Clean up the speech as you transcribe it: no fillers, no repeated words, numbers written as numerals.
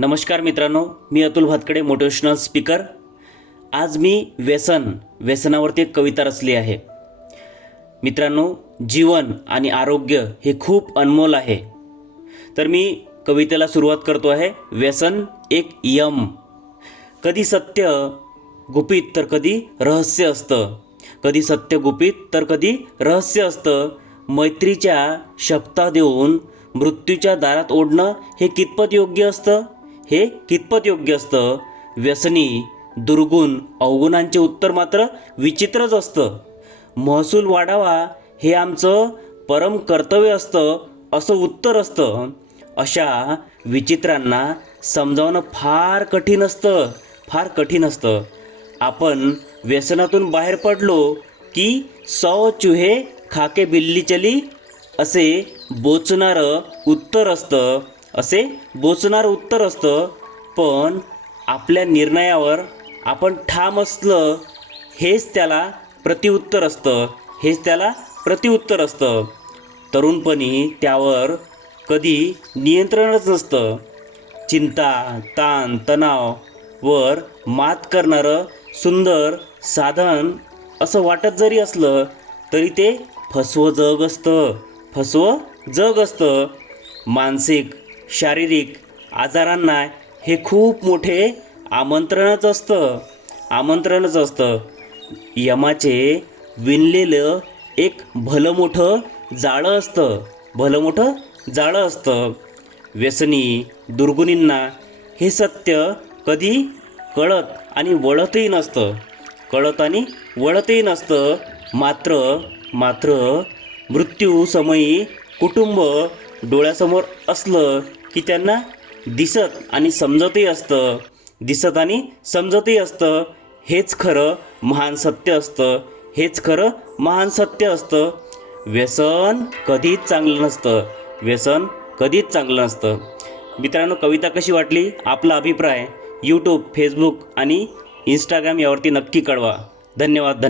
नमस्कार मित्रांनो, मी Atul भातकडे, motivational speaker. आज मी व्यसनावरती एक कविता रचली आहे. मित्रांनो, जीवन आणि आरोग्य हे खूप अनमोल आहे. तर मी कवितेला सुरुवात करतो आहे. व्यसन एक यम. कधी सत्य गुपित तर कधी रहस्य असतं. कधी सत्य गुपित तर कधी रहस्य असतं. मैत्रीच्या शपथा देऊन मृत्यूच्या दारात ओढणं हे कितपत योग्य असतं? हे कितपत योग्य असतं? व्यसनी दुर्गुण अवगुणांचे उत्तर मात्र विचित्रच असतं. महसूल वाढावा हे आमचं परम कर्तव्य असतं असं उत्तर असतं. अशा विचित्रांना समजावणं फार कठीण असतं. आपण व्यसनातून बाहेर पडलो की 100 चूहे खाके बिल्ली चली असे बोचणारं उत्तर असतं. पण आपल्या निर्णयावर आपण ठाम असलं हेच त्याला प्रत्युत्तर असतं. तरुणपणी त्यावर कधी नियंत्रणच नसतं. चिंता, ताण, तणाव वर मात करणारं सुंदर साधन असं वाटत जरी असलं तरी ते फसवं जग असतं. मानसिक शारीरिक आजारांना हे खूप मोठे आमंत्रणच असतं. यमाचे विणलेलं एक भलं मोठं जाळं असतं. व्यसनी दुर्गुणींना हे सत्य कधी कळत आणि वळतही नसतं. मात्र मृत्यू समयी कुटुंब डोळ्यासमोर असलं की त्यांना दिसत आणि समजतही असतं. हेच खरं महान सत्य असतं. व्यसन कधीच चांगलं नसतं. मित्रांनो, कविता कशी वाटली? आपला अभिप्राय यूट्यूब, फेसबुक आणि इंस्टाग्राम यावरती नक्की कळवा. धन्यवाद.